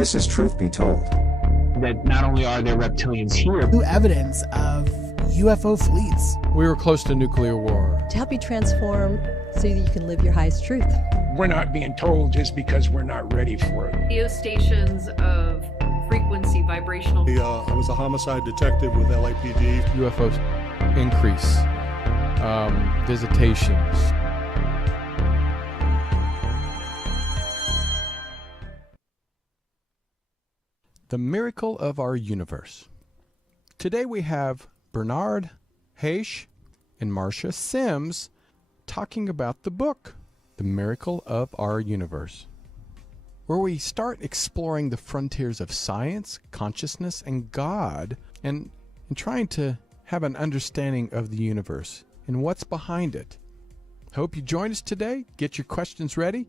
This is Truth Be Told. That not only are there reptilians here, new evidence of UFO fleets. We were close to nuclear war. To help you transform so that you can live your highest truth. We're not being told just because we're not ready for it. Radio stations of frequency, vibrational. I was a homicide detective with LAPD. UFOs increase. Visitations. The miracle of our universe. Today we have Bernard Haisch and Marcia Sims talking about the book, The Miracle of Our Universe, where we start exploring the frontiers of science, consciousness, and God, and trying to have an understanding of the universe and what's behind it. Hope you join us today. Get your questions ready,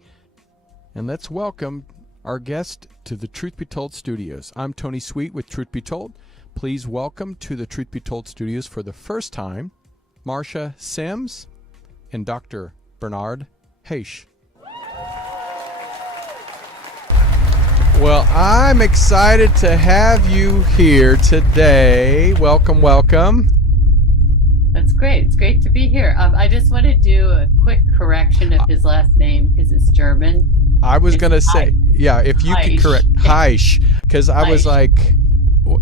and let's welcome our guest to the Truth Be Told Studios. I'm Tony Sweet with Truth Be Told. Please welcome to the Truth Be Told Studios for the first time, Marcia Sims and Dr. Bernard Haisch. Well, I'm excited to have you here today. Welcome, welcome. That's great. It's great to be here. I just want to do a quick correction of his last name because it's German. I was going to say, yeah, if you could correct Haisch, because I was like,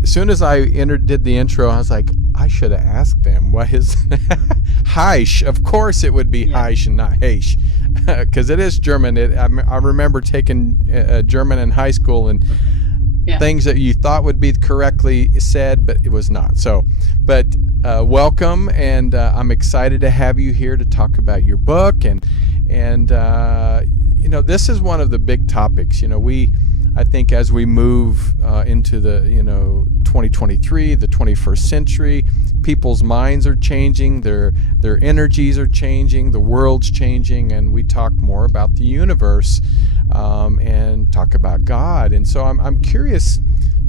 as soon as I did the intro, I was like, I should have asked them what his Haisch. Of course, it would be Haisch and not Haisch, because it is German. I remember taking German in high school and things that you thought would be correctly said, but it was not. So, but welcome, and I'm excited to have you here to talk about your book, and you know, this is one of the big topics. You know, I think as we move into the 2023, the 21st century, people's minds are changing, their energies are changing, the world's changing, and we talk more about the universe and talk about God. And so I'm curious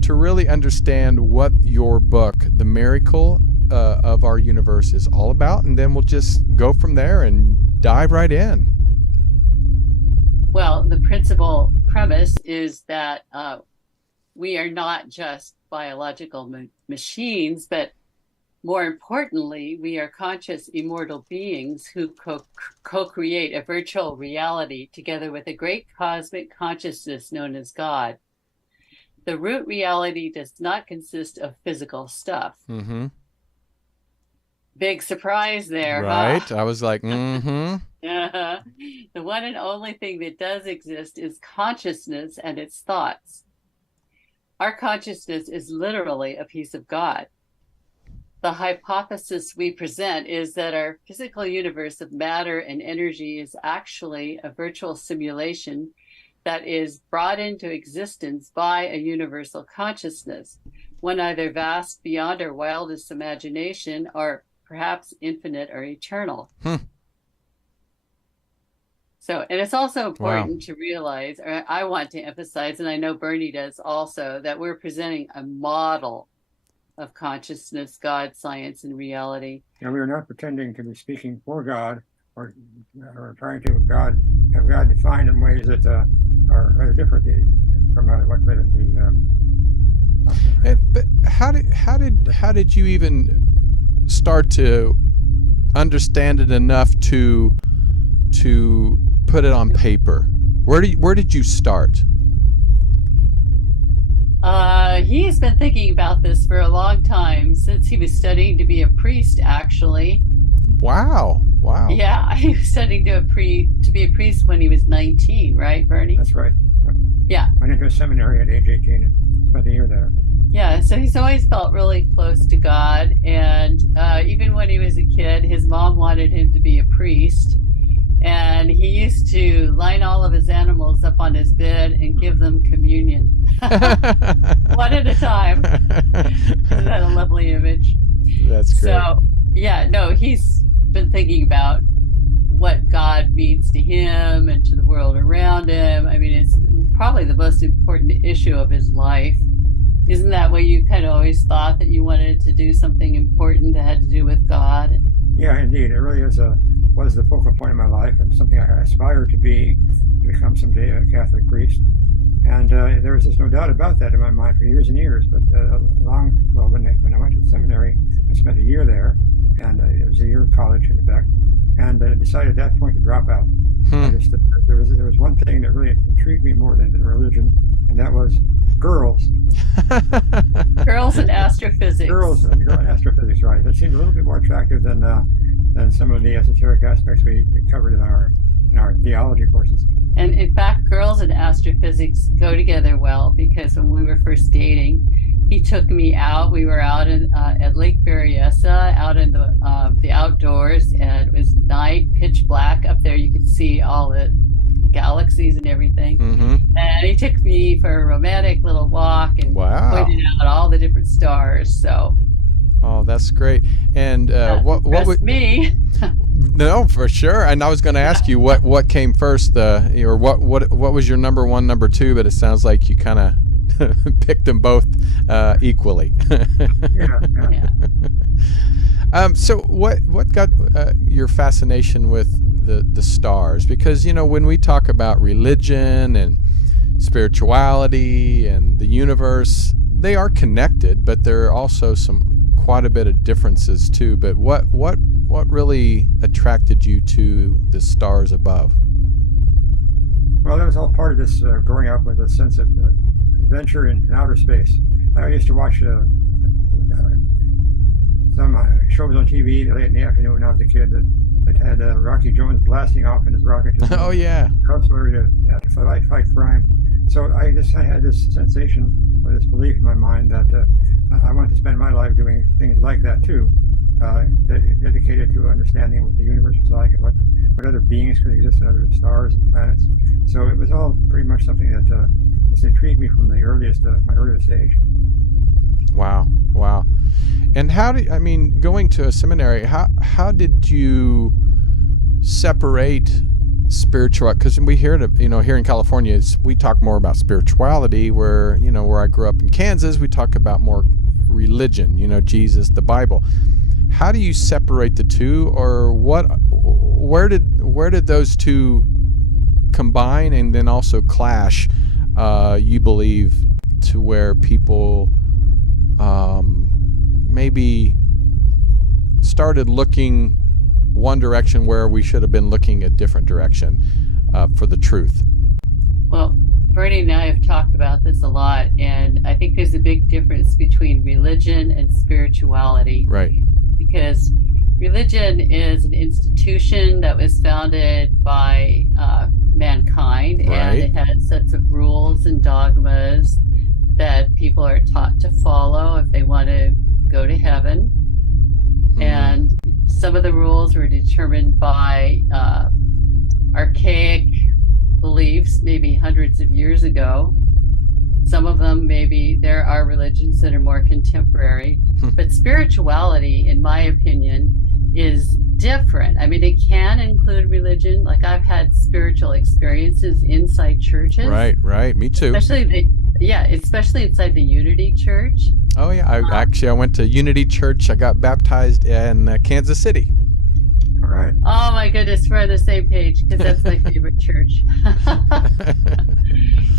to really understand what your book, The Miracle of Our Universe, is all about, and then we'll just go from there and dive right in. Well, the principal premise is that we are not just biological machines, but more importantly, we are conscious, immortal beings who co-create a virtual reality together with a great cosmic consciousness known as God. The root reality does not consist of physical stuff. Mm-hmm. Big surprise there, right? Huh? I was like, mm-hmm. The one and only thing that does exist is consciousness and its thoughts. Our consciousness is literally a piece of God. The hypothesis we present is that our physical universe of matter and energy is actually a virtual simulation that is brought into existence by a universal consciousness, one either vast beyond our wildest imagination or perhaps infinite or eternal. So, and it's also important to realize, or I want to emphasize, and I know Bernie does also, that we're presenting a model of consciousness, God, science, and reality. And we are not pretending to be speaking for God or trying to have God defined in ways that are rather different from what the. But how did you even start to understand it enough to put it on paper? Where did you start? He's been thinking about this for a long time, since he was studying to be a priest, actually. Wow. Yeah, he was studying to be a priest when he was 19, right, Bernie? That's right. Yeah. Went into a seminary at age 18 and spent a year there. Yeah, so he's always felt really close to God, and even when he was a kid, his mom wanted him to be a priest. And he used to line all of his animals up on his bed and give them communion. One at a time. Isn't that a lovely image? That's great. So, yeah, no, he's been thinking about what God means to him and to the world around him. I mean, it's probably the most important issue of his life. Isn't that what you kind of always thought, that you wanted to do something important that had to do with God? Yeah, indeed. It really was the focal point of my life, and something I aspire to become someday a Catholic priest. And there was just no doubt about that in my mind for years and years. But when I went to the seminary, I spent a year there, and it was a year of college in effect, and I decided at that point to drop out. There was one thing that really intrigued me more than religion, and that was girls. Girls and astrophysics. Girls and astrophysics, right? That seemed a little bit more attractive than some of the esoteric aspects we covered in our theology courses. And in fact, girls and astrophysics go together well, because when we were first dating, he took me out. We were out at Lake Berryessa, out in the outdoors, and it was night, pitch black up there. You could see all the galaxies and everything. Mm-hmm. And he took me for a romantic little walk and pointed out all the different stars. So. Oh, that's great. And what would me? No, for sure. And I was going to ask you what came first, or what was your number one, number two? But it sounds like you kind of picked them both equally. Yeah. So what got your fascination with the stars? Because when we talk about religion and spirituality and the universe, they are connected, but there are also quite a bit of differences too. But what really attracted you to the stars above? Well, that was all part of this growing up with a sense of adventure in outer space. I used to watch some shows on TV late in the afternoon when I was a kid that had Rocky Jones blasting off in his rocket to oh yeah, to fight crime. So I had this sensation or this belief in my mind that I want to spend my life doing things like that too, dedicated to understanding what the universe is like and what other beings could exist in other stars and planets. So it was all pretty much something that just intrigued me from my earliest age. Wow. And going to a seminary, how did you separate spiritual? Because we hear it, here in California, we talk more about spirituality. Where I grew up in Kansas, we talk about more religion. Jesus, the Bible. How do you separate the two, or where did those two combine and then also clash? You believe, to where people maybe started looking one direction where we should have been looking a different direction for the truth? Well, Bernie and I have talked about this a lot, and I think there's a big difference between religion and spirituality. Right. Because religion is an institution that was founded by mankind, right. And it has sets of rules and dogmas that people are taught to follow if they want to go to heaven. Mm-hmm. And some of the rules were determined by archaic beliefs, maybe hundreds of years ago. Some of them, maybe there are religions that are more contemporary. But spirituality, in my opinion, is different. I mean, it can include religion. Like, I've had spiritual experiences inside churches. Right. Me too. Especially inside the Unity Church. Oh yeah, I went to Unity Church. I got baptized in Kansas City. All right. Oh my goodness, we're on the same page, because that's my favorite church.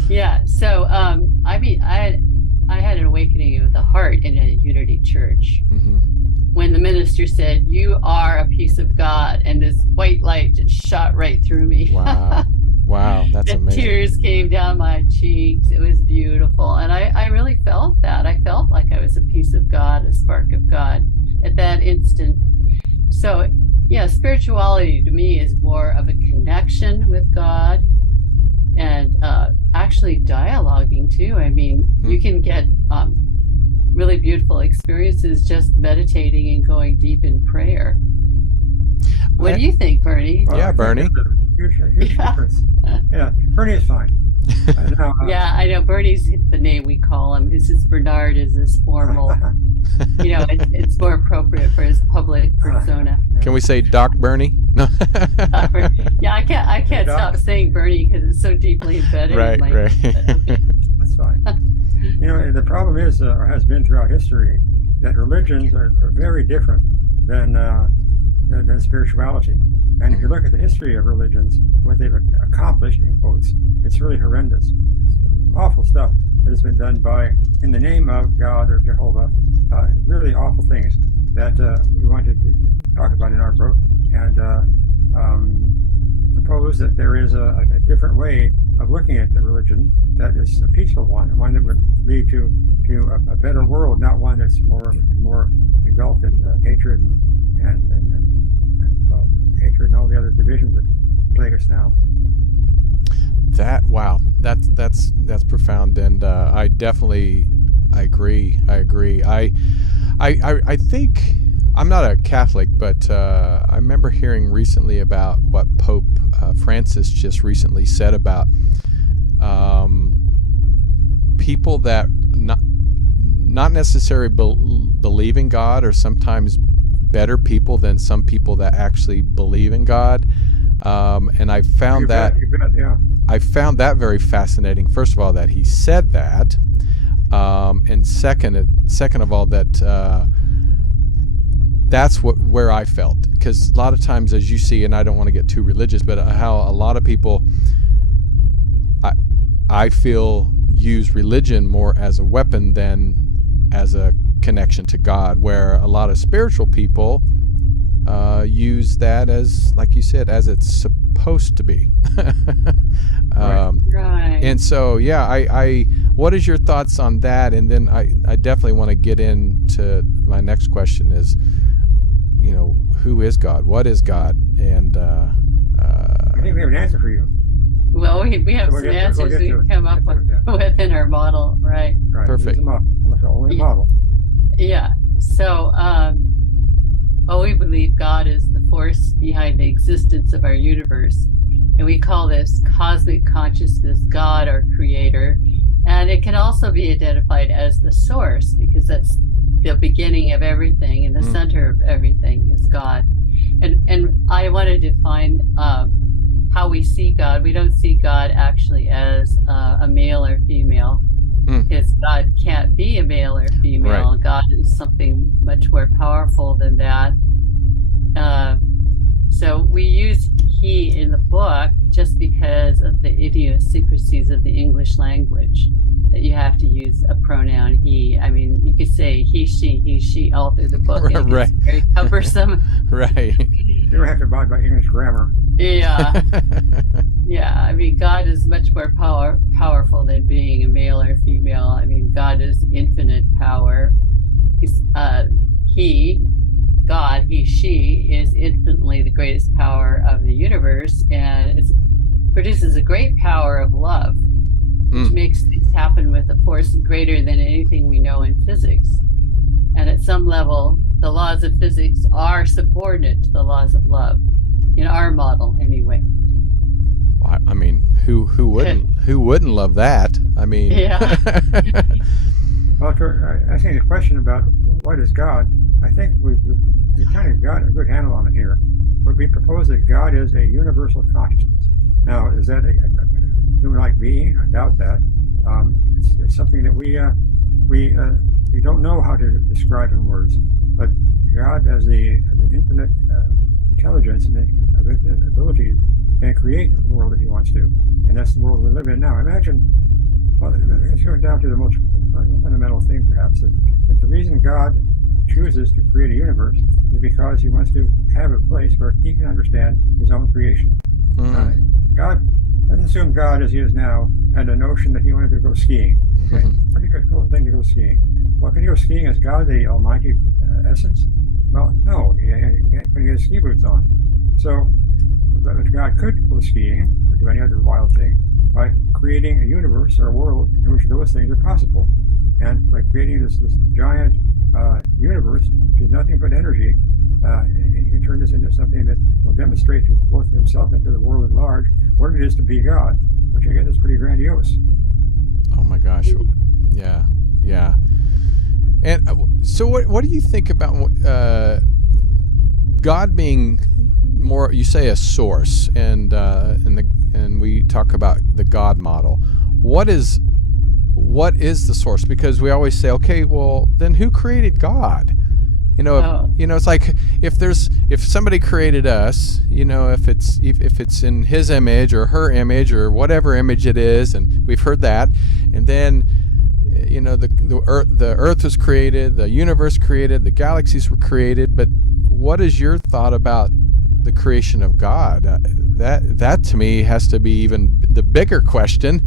Yeah. So, I had an awakening of the heart in a Unity Church. Mm-hmm. When the minister said, "You are a piece of God," and this white light just shot right through me. Wow, that's amazing. Tears came down my cheeks. It was beautiful. And I really felt that. I felt like I was a piece of God, a spark of God at that instant. So, yeah, spirituality to me is more of a connection with God, and actually dialoguing too. I mean, you can get really beautiful experiences just meditating and going deep in prayer. What do you think, Bernie? Well, yeah, Bernie. Huge difference. Yeah, Bernie is fine. Yeah, I know. Bernie's the name we call him. Bernard is his formal. It's more appropriate for his public persona. Can we say Doc Bernie? No. Yeah, I can't stop saying Bernie because it's so deeply embedded in my right. That's fine. The problem is, or has been throughout history, that religions are very different than spirituality. And if you look at the history of religions, what they've accomplished, in quotes, it's really horrendous. It's awful stuff that has been done in the name of God or Jehovah, really awful things that we wanted to talk about in our book, and propose that there is a different way of looking at the religion that is a peaceful one, and one that would lead to a better world, not one that's more engulfed in hatred and well, hatred and all the other divisions that plague us now. That's profound, and I agree. I think, I'm not a Catholic, but I remember hearing recently about what Pope Francis just recently said about people that not necessarily believe in God, or sometimes better people than some people that actually believe in God. And I found I found that very fascinating. First of all, that he said that, and second of all, that that's where I felt, because a lot of times, as you see, and I don't want to get too religious, but how a lot of people, I feel, use religion more as a weapon than as a connection to God, where a lot of spiritual people use that as, like you said, as it's supposed to be. Right. And so, yeah, I what is your thoughts on that? And then I definitely want to get into my next question is, who is God? What is God? And I think we have an answer for you. Well, we have some answers we can come up with in our model, right? Perfect. It's a model. It's only a model. Yeah. So, we believe God is the force behind the existence of our universe. And we call this cosmic consciousness God, our creator. And it can also be identified as the source, because that's the beginning of everything, and the center of everything is God. And I want to define how we see God. We don't see God actually as a male or female, because God can't be a male or female. Right. God is something much more powerful than that. So we use he in the book just because of the idiosyncrasies of the English language, that you have to use a pronoun he. I mean, you could say he, she all through the book. And Right. It's very cumbersome. Right. You don't have to abide by English grammar. Yeah. Yeah. I mean, God is much more powerful than being a male or female. I mean, God is infinite power. He's, God, he, she is infinitely the greatest power of the universe, and it produces a great power of love, which makes things happen with a force greater than anything we know in physics. And at some level, the laws of physics are subordinate to the laws of love, in our model anyway. Well, I mean, who wouldn't love that? I mean, yeah. Well, I think the question about what is God, I think we've kind of got a good handle on it here. But we propose that God is a universal consciousness. Now, is that a human-like being? I doubt that. It's something that we don't know how to describe in words. But God, as the infinite intelligence and infinite abilities, can create the world that He wants to, and that's the world we live in now. Imagine. Well, it's going down to the most fundamental thing, perhaps, that the reason God chooses to create a universe is because He wants to have a place where He can understand His own creation. God, let's assume God, as He is now, had a notion that He wanted to go skiing. Okay? Pretty good cool thing to go skiing. Well, can He go skiing as God, the Almighty essence? Well, no. He couldn't get his ski boots on. So, God could go skiing or do any other wild thing by creating a universe or a world in which those things are possible. And by creating this giant universe, which is nothing but energy, you can turn this into something that will demonstrate to both Himself and to the world at large what it is to be God, which I guess is pretty grandiose. Oh my gosh. Yeah. And so what do you think about God being more, you say, a source, and we talk about the God model. What is the source? Because we always say, okay, well, then who created God? It's like if somebody created us, if it's in his image or her image or whatever image it is, and we've heard that, and then the earth was created, the universe created, the galaxies were created, but what is your thought about the creation of God? That to me has to be even the bigger question.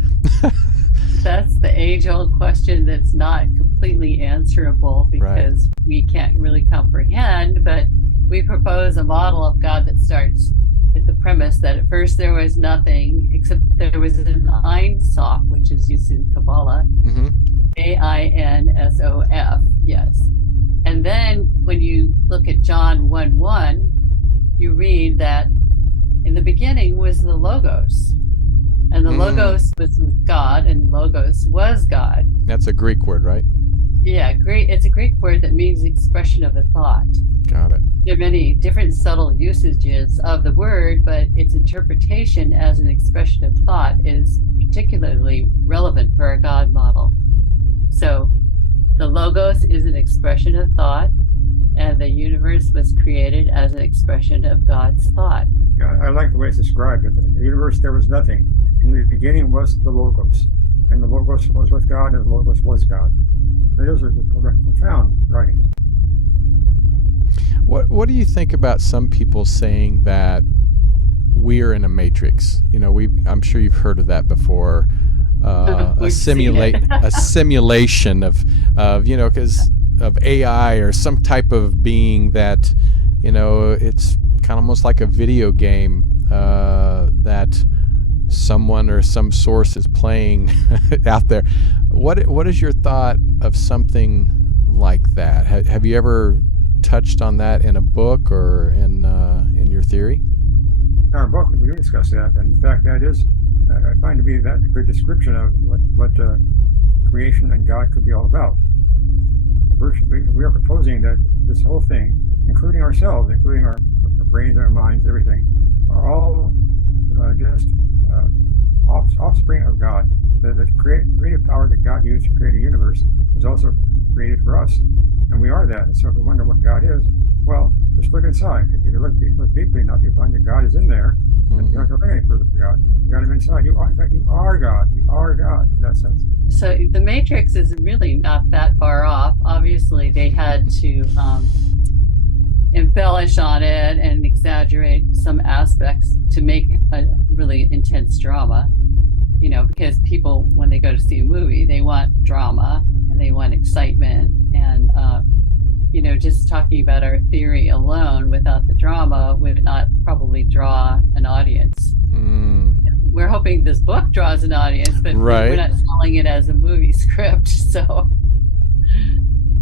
That's the age-old question that's not completely answerable because we can't really comprehend, but we propose a model of God that starts with the premise that at first there was nothing, except there was an Ein Sof, which is used in Kabbalah, Ainsof, yes. And then when you look at John 1:1, you read that in the beginning was the Logos. And the Logos was with God, and Logos was God. That's a Greek word, right? Yeah, great. It's a Greek word that means expression of a thought. Got it. There are many different subtle usages of the word, but its interpretation as an expression of thought is particularly relevant for a God model. So the Logos is an expression of thought, and the universe was created as an expression of God's thought. Yeah, I like the way it's described. In the universe, there was nothing. In the beginning was the Logos, and the Logos was with God, and the Logos was God. Those are profound writings. What do you think about some people saying that we're in a matrix? I'm sure you've heard of that before. A simulation of because of AI or some type of being that it's kind of almost like a video game that someone or some source is playing out there. What is your thought of something like that? Have you ever touched on that in a book or in your theory? In our book, we do discuss that, and in fact, that is, I find to be that a good description of what creation and God could be all about. We are proposing that this whole thing, including ourselves, including our brains, our minds, everything, are all just offspring of God. The creative power that God used to create a universe is also created for us, and we are that. And so if we wonder what God is, well, just look inside. If you look deeply enough, you find that God is in there, and you don't have to look any further for God. You got him inside. In fact, you are God. You are God in that sense. So the Matrix is really not that far off. Obviously, they had to embellish on it and exaggerate some aspects to make a really intense drama. Because people, when they go to see a movie, they want drama and they want excitement. And, just talking about our theory alone without the drama would not probably draw an audience. We're hoping this book draws an audience, but we're not selling it as a movie script. So,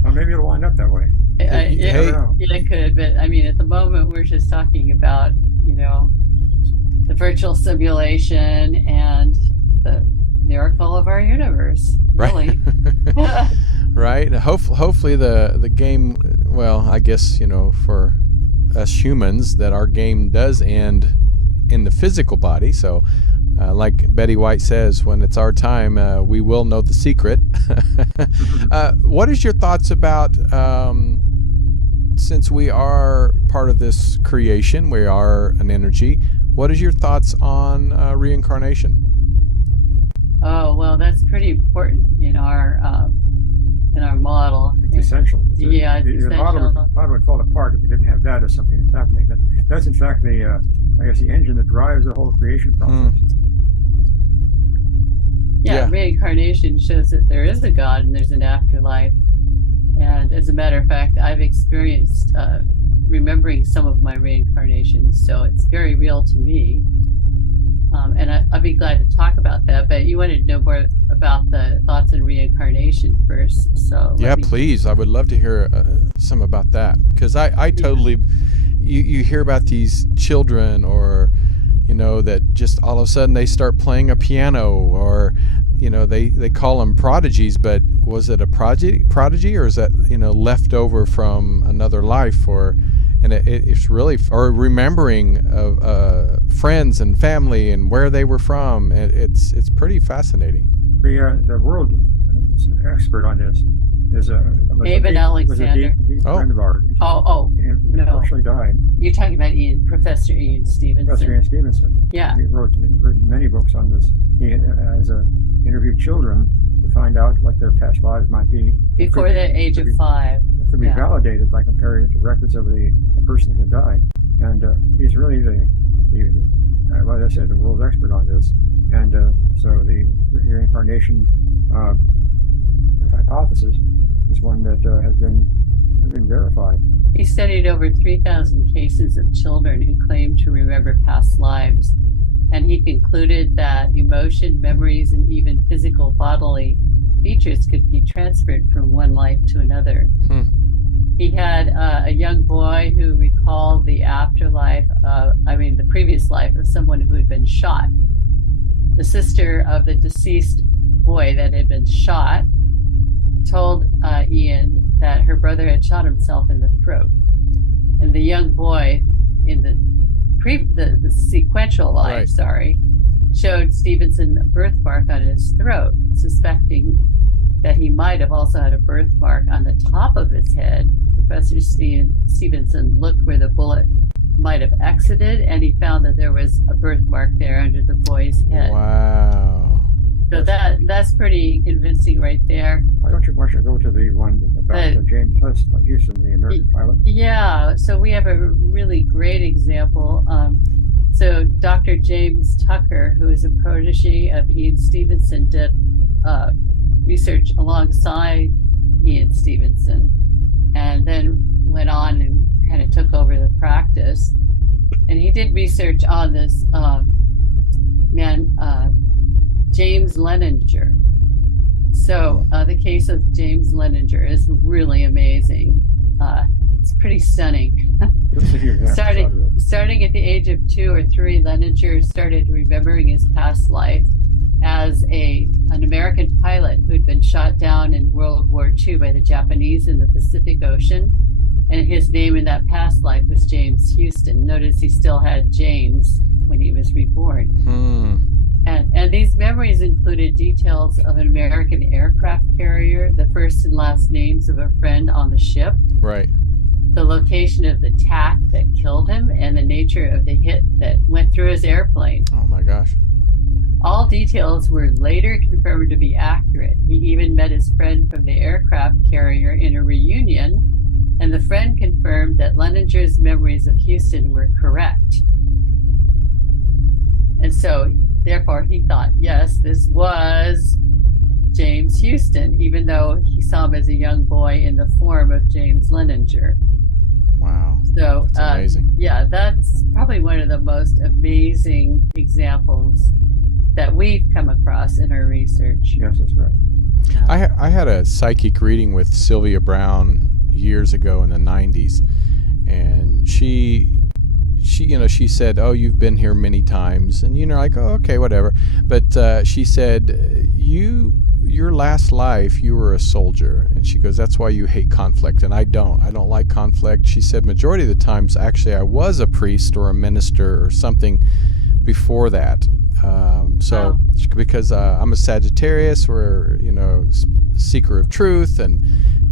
well, maybe it'll wind up that way. It could, but I mean, at the moment, we're just talking about, the virtual simulation and the miracle of our universe. Really. Right. Hopefully the game, well, I guess, for us humans, that our game does end in the physical body. So like Betty White says, when it's our time, we will know the secret. What is your thoughts about, since we are part of this creation, we are an energy, what is your thoughts on reincarnation? Oh, well, that's pretty important in our model. It's essential. It's essential. The model would fall apart if we didn't have that as something that's happening. That's in fact the engine that drives the whole creation process. Reincarnation shows that there is a God and there's an afterlife. And as a matter of fact, I've experienced remembering some of my reincarnations, so it's very real to me. And I'd be glad to talk about that, but you wanted to know more about the thoughts on reincarnation first. So please. I would love to hear some about that, because I totally, you hear about these children, or that just all of a sudden they start playing a piano, or they call them prodigies, but was it a prodigy, or is that left over from another life, and it's really, or remembering of friends and family and where they were from. It's pretty fascinating. The world expert on this was David Alexander. Was a deep friend of ours. He No. unfortunately died. You're talking about Professor Ian Stevenson. Professor Ian Stevenson. Yeah. He's written many books on this. He has interviewed children to find out what their past lives might be. Before the age of 5. It could be validated by comparing it to records of the person who died. And he's really well, as I said, the world's expert on this. And so the reincarnation hypothesis is one that has been verified. He studied over 3,000 cases of children who claimed to remember past lives, and he concluded that emotion, memories, and even physical bodily features could be transferred from one life to another. He had a young boy who recalled the the previous life of someone who had been shot. The sister of the deceased boy that had been shot told Ian that her brother had shot himself in the throat. And the young boy in the sequential life, showed Stevenson a birthmark on his throat, suspecting that he might have also had a birthmark on the top of his head. Professor Stevenson looked where the bullet might have exited, and he found that there was a birthmark there under the boy's head. Wow. So that's pretty convincing right there. Why don't you go to the one about James Houston, the American pilot? Yeah, so we have a really great example. So Dr. James Tucker, who is a protege of Ian Stevenson, did research alongside Ian Stevenson, and then went on and kind of took over the practice. And he did research on this James Leninger. So the case of James Leninger is really amazing. It's pretty stunning. Starting at the age of 2 or 3, Leninger started remembering his past life as an American pilot who'd been shot down in World War II by the Japanese in the Pacific Ocean. And his name in that past life was James Houston. Notice he still had James when he was reborn. And these memories included details of an American aircraft carrier, the first and last names of a friend on the ship, right, the location of the attack that killed him, and the nature of the hit that went through his airplane. Oh my gosh. All details were later confirmed to be accurate. He even met his friend from the aircraft carrier in a reunion, and the friend confirmed that Leninger's memories of Houston were correct. And so, therefore, he thought, yes, this was James Houston, even though he saw him as a young boy in the form of James Leninger. Wow. So, that's amazing. Yeah, that's probably one of the most amazing examples that we've come across in our research. Yes, that's right. Yeah. I had a psychic reading with Sylvia Brown years ago in the 90s, and she said, oh, you've been here many times, and like, oh, okay, whatever, but she said, your last life you were a soldier, and she goes, that's why you hate conflict. And I don't like conflict. She said majority of the times actually I was a priest or a minister or something before that. So because I'm a Sagittarius, or seeker of truth, and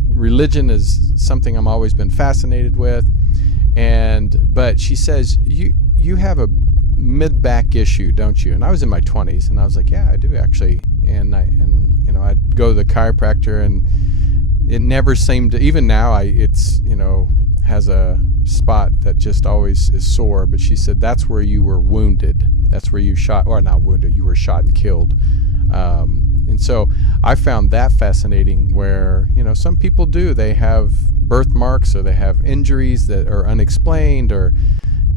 religion is something I'm always been fascinated with. But she says, you have a mid-back issue, don't you? And I was in my 20s, and I was like, yeah, I do actually. And I'd go to the chiropractor, and it never seemed to, even now it's has a spot that just always is sore. But she said that's where you were wounded. That's where you shot, or not wounded, you were shot and killed. And so I found that fascinating, where some people they have birthmarks, or they have injuries that are unexplained, or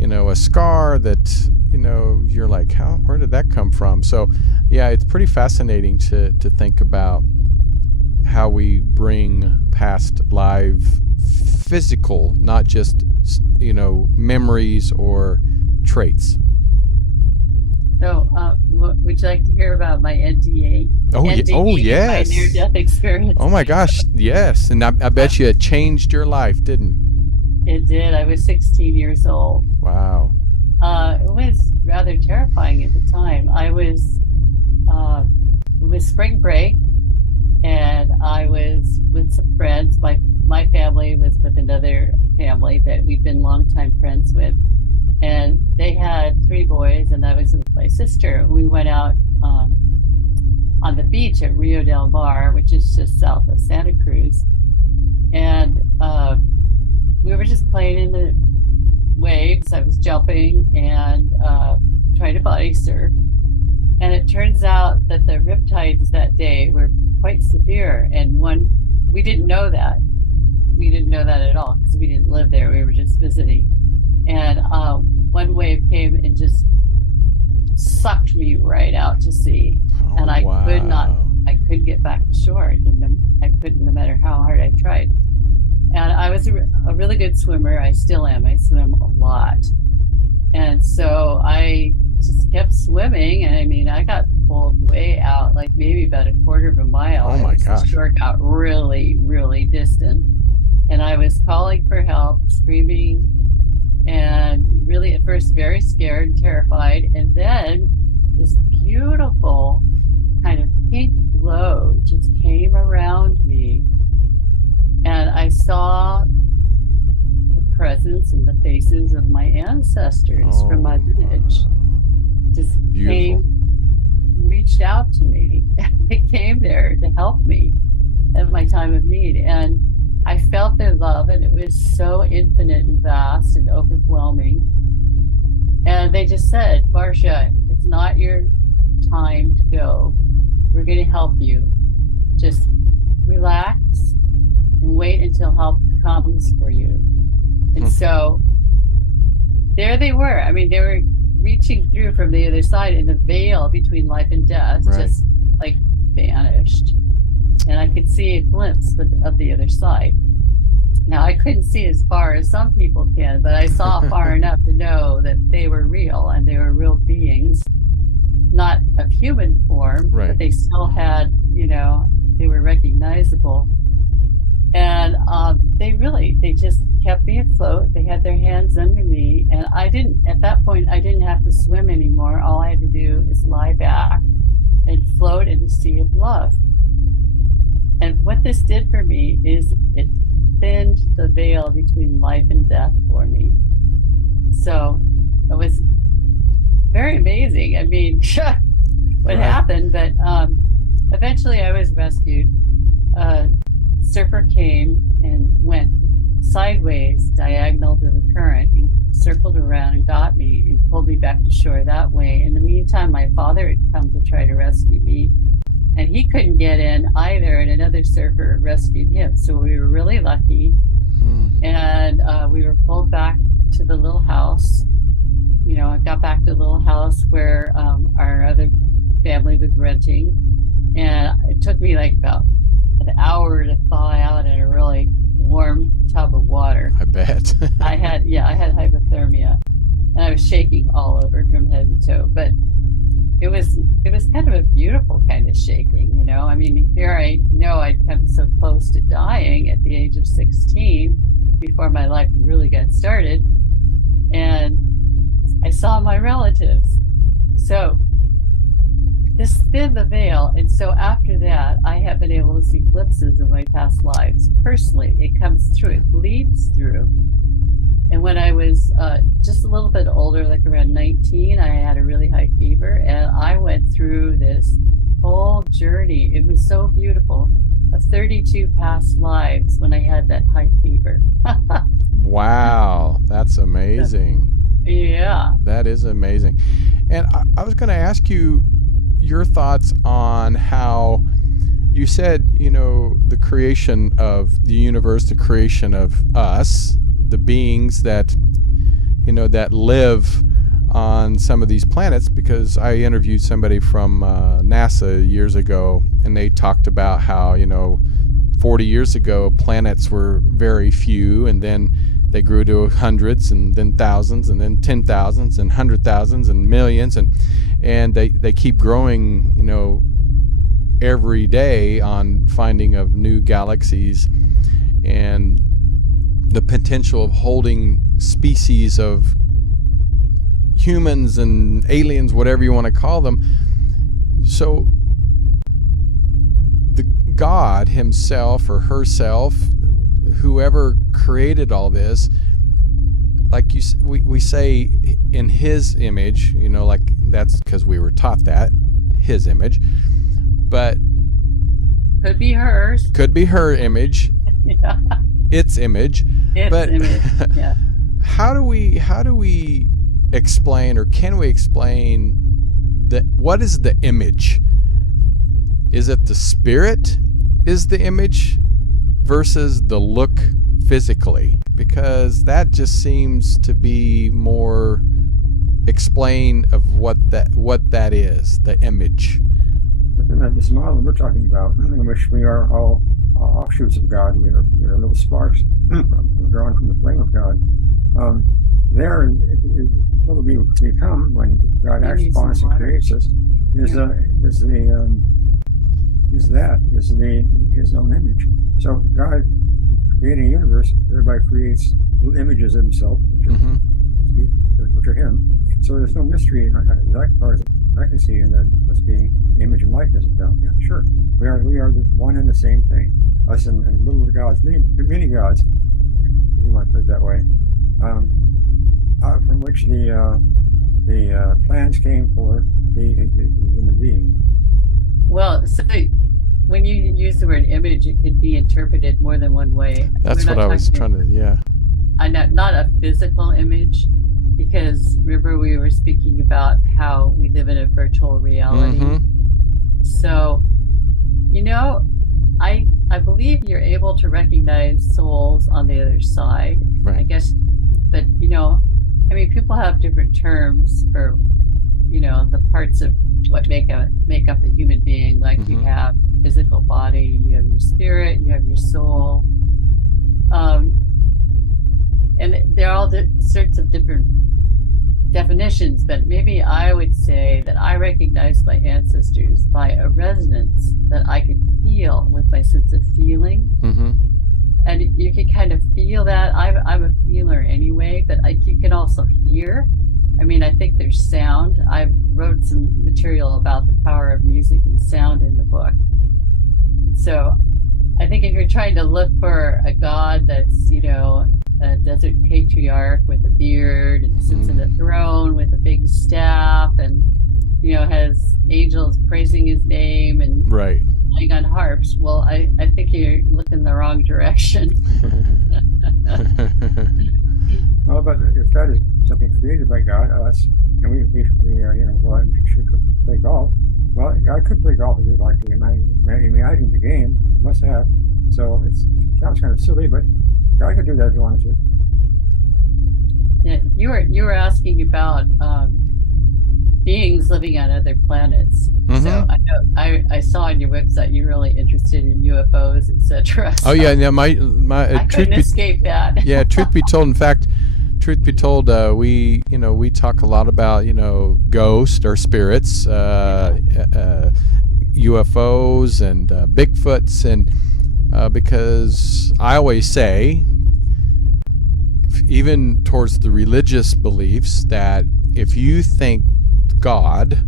a scar that you're like, where did that come from? So yeah, it's pretty fascinating to think about how we bring past live physical, not just memories or traits. So, would you like to hear about my NDE? Yes. My near-death experience. Oh my gosh, yes. And I bet you it changed your life, didn't it? It did. I was 16 years old. Wow. It was rather terrifying at the time. It was spring break, and I was with some friends. My family was with another family that we'd been longtime friends with, and they had 3 boys, and I was with my sister. We went out on the beach at Rio del Mar, which is just south of Santa Cruz, and we were just playing in the waves. I was jumping and trying to body surf. And it turns out that the riptides that day were quite severe. And we didn't know that. We didn't know that at all because we didn't live there. We were just visiting. And one wave came and just sucked me right out to sea. Oh, and I wow. couldn't get back to shore. I couldn't, no matter how hard I tried. And I was a really good swimmer. I still am. I swim a lot. And so I just kept swimming. And I mean, I got pulled way out, like maybe about a quarter of a mile. Oh my gosh. The shore got really, really distant. And I was calling for help, screaming, and really at first very scared and terrified. And then this beautiful kind of pink glow just came around me. And I saw the presence and the faces of my ancestors from my lineage. Just reached out to me. They came there to help me at my time of need. And I felt their love, and it was so infinite and vast and overwhelming. And they just said, Marcia, it's not your time to go. We're going to help you. Just relax and wait until help comes for you. And so there they were. I mean, they were reaching through from the other side, and the veil between life and death just like vanished. And I could see a glimpse of the other side. Now, I couldn't see as far as some people can, but I saw far enough to know that they were real, and they were real beings, not of human form, but they still had, they were recognizable. And they just kept me afloat. They had their hands under me. And at that point, I didn't have to swim anymore. All I had to do is lie back and float in a sea of love. And what this did for me is it thinned the veil between life and death for me. So it was very amazing. I mean, what happened, but eventually I was rescued. Surfer came and went sideways, diagonal to the current, and circled around and got me and pulled me back to shore that way. In the meantime, my father had come to try to rescue me, and he couldn't get in either, and another surfer rescued him. So we were really lucky. And we were pulled back to the little house. I got back to the little house where our other family was renting. And it took me like about an hour to thaw out in a really warm tub of water. I bet. I had hypothermia, and I was shaking all over from head to toe. But it was kind of a beautiful kind of shaking, I mean, here I know I'd come so close to dying at the age of 16 before my life really got started, and I saw my relatives. So this thinned the veil, and so after that, I have been able to see glimpses of my past lives. Personally, it comes through, it bleeds through. And when I was just a little bit older, like around 19, I had a really high fever, and I went through this whole journey. It was so beautiful, of 32 past lives when I had that high fever. Wow, that's amazing. Yeah. That is amazing. And I was going to ask you your thoughts on how you said, the creation of the universe, the creation of us, the beings that, that live on some of these planets, because I interviewed somebody from NASA years ago, and they talked about how, 40 years ago, planets were very few, and then they grew to hundreds, and then thousands, and then 10,000s, and 100,000s, and millions, and they keep growing, every day on finding of new galaxies, and the potential of holding species of humans and aliens, whatever you want to call them. So the God himself or herself, whoever created all this, like we say in his image, like that's because we were taught that, his image, but could be hers. Could be her image. Yeah. Its image. Image. Yeah. How do we explain, or can we explain what is the image? Is it the spirit is the image versus the look physically? Because that just seems to be more explain of what that is, the image. In this model we're talking about, in which we are all offshoots of God, we are little sparks drawn from the flame of God. What we become when God acts upon us and creates us is his own image. So God, creating a universe, thereby creates little images of himself, which are him. So there's no mystery as far as I can see in us being the image and likeness of God. Yeah, sure. We are the one and the same thing. Us and little gods, many gods, if you want to put it that way, from which the plans came for the human being. Well, so when you use the word image, it could be interpreted more than one way. That's what I was trying to, yeah. Not a physical image, because remember we were speaking about how we live in a virtual reality. Mm-hmm. So, I believe you're able to recognize souls on the other side. Right. I guess, but people have different terms for, the parts of what make up a human being. Like you have physical body, you have your spirit, you have your soul, and they're all sorts of different definitions. But maybe I would say that I recognize my ancestors by a resonance that I could feel with my sense of feeling. Mm-hmm. And you can kind of feel that. I'm a feeler anyway, but you can also hear. I think there's sound. I wrote some material about the power of music and sound in the book. So I think if you're trying to look for a God that's, a desert patriarch with a beard and sits in a throne with a big staff and, has angels praising his name and playing on harps, well, I think you're looking the wrong direction. Well, but if that is something created by God, and we go out and play golf. Well, I could play golf if you'd like to. Imagine the game, must have. So it sounds kind of silly, but God could do that if he wanted to. Yeah, you were asking about beings living on other planets. Mm-hmm. So I know I saw on your website you're really interested in UFOs, etc. So oh yeah, my I couldn't escape that. Yeah, truth be told, we talk a lot about ghosts or spirits, UFOs and Bigfoots, and because I always say, even towards the religious beliefs, that if you think God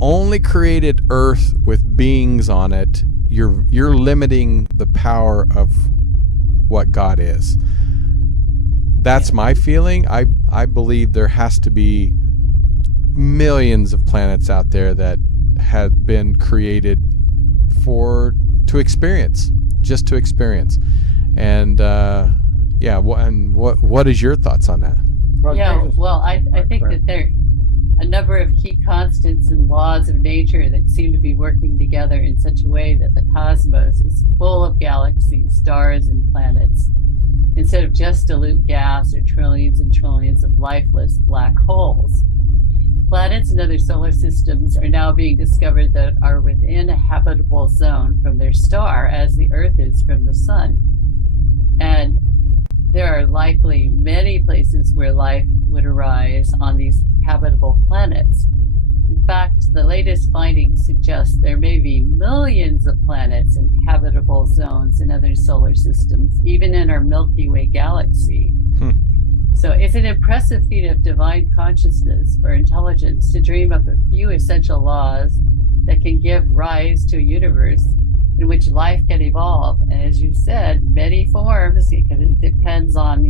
only created Earth with beings on it, you're limiting the power of what God is. That's my feeling. I believe there has to be millions of planets out there that have been created to experience. And what is your thoughts on that? Well, I think that there are a number of key constants and laws of nature that seem to be working together in such a way that the cosmos is full of galaxies, stars, and planets, instead of just dilute gas or trillions and trillions of lifeless black holes. Planets and other solar systems are now being discovered that are within a habitable zone from their star, as the Earth is from the sun. And there are likely many places where life would arise on these habitable planets. In fact, the latest findings suggest there may be millions of planets in habitable zones in other solar systems, even in our Milky Way galaxy. So it's an impressive feat of divine consciousness for intelligence to dream up a few essential laws that can give rise to a universe in which life can evolve. And as you said, many forms, because it depends on,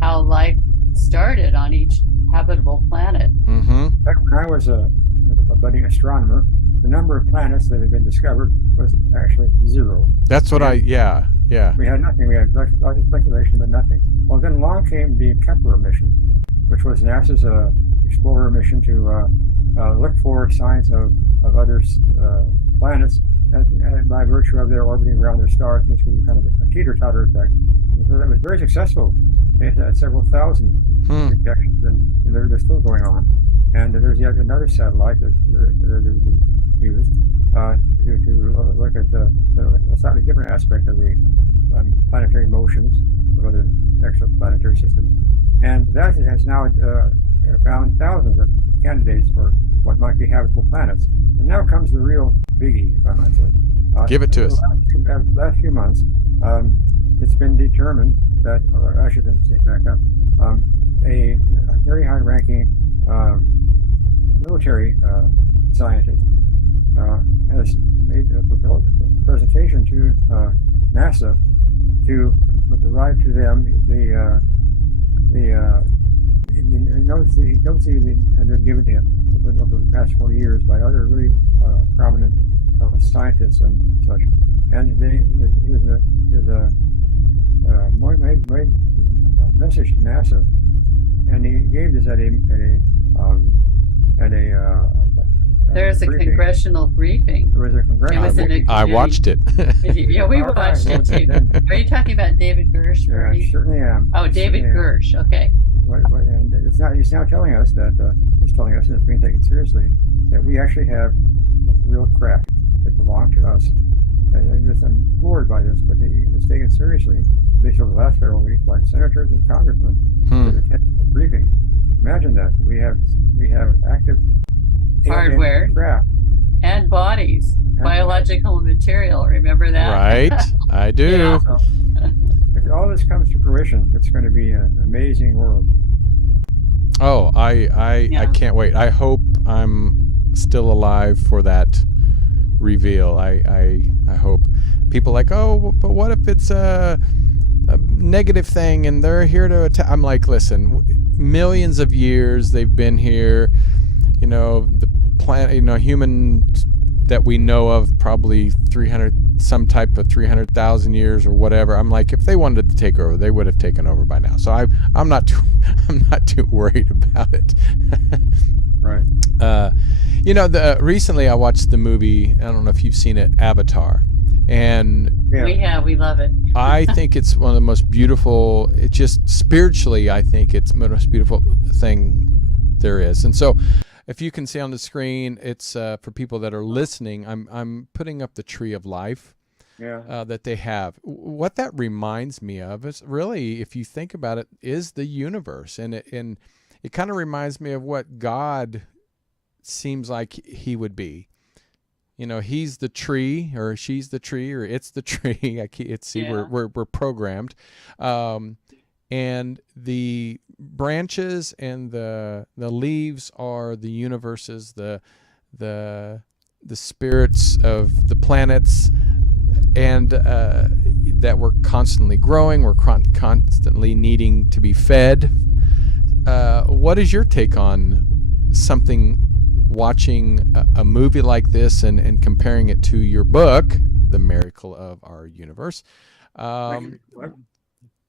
how life started on each habitable planet. Mm-hmm. Back when I was a budding astronomer, the number of planets that had been discovered was actually 0. That's what yeah. We had nothing. We had lots of speculation, but nothing. Well, then along came the Kepler mission, which was NASA's explorer mission to look for signs of other planets by virtue of their orbiting around their stars. This could be kind of a teeter-totter effect. And so that was very successful. They had several thousand detections, and they're still going on. And there's yet another satellite that they're being used to look at a slightly different aspect of the planetary motions of other exoplanetary systems. And that has now found thousands of candidates for what might be habitable planets. And now comes the real biggie, if I might say. Give it to us. Last few months, it's been determined that, or I should say back up, a very high-ranking military scientist has made a presentation to NASA to provide to them the notes that had been given to him over the past 40 years by other really prominent scientists and such. And his message to NASA, and he gave this at a There's a briefing. Congressional briefing. There was a congressional briefing. I watched it. Yeah, we watched it too. Are you talking about David Gersh? Yeah, I certainly am. Oh, David Gersh. Okay. And he's now telling us that he's telling us, and it's being taken seriously, that we actually have real craft that belong to us. I'm floored by this, but it's taken seriously, based on the last several weeks, by senators and congressmen that attended the briefings. Imagine that we have active hardware, craft, and bodies, biological material. Remember that? Right, I do. So, if all this comes to fruition, it's going to be an amazing world. Oh, I can't wait. I hope I'm still alive for that reveal. I hope. People like, oh, but what if it's a negative thing and they're here to attack? I'm like, listen, millions of years they've been here. The planet, humans that we know of, probably 300,000 years or whatever. I'm like, if they wanted to take over, they would have taken over by now. So I'm not too worried about it. Right. Recently I watched the movie, I don't know if you've seen it, Avatar. And we love it. I think it's one of the most beautiful, it just spiritually, I think it's the most beautiful thing there is. And so if you can see on the screen, it's for people that are listening, I'm putting up the tree of life that they have. What that reminds me of is really, if you think about it, is the universe. And it kind of reminds me of what God seems like he would be. He's the tree, or she's the tree, or it's the tree. We're programmed. And the branches and the leaves are the universes, the spirits of the planets, and that we're constantly growing. We're constantly needing to be fed. What is your take on something, watching a movie like this and comparing it to your book, The Miracle of Our Universe?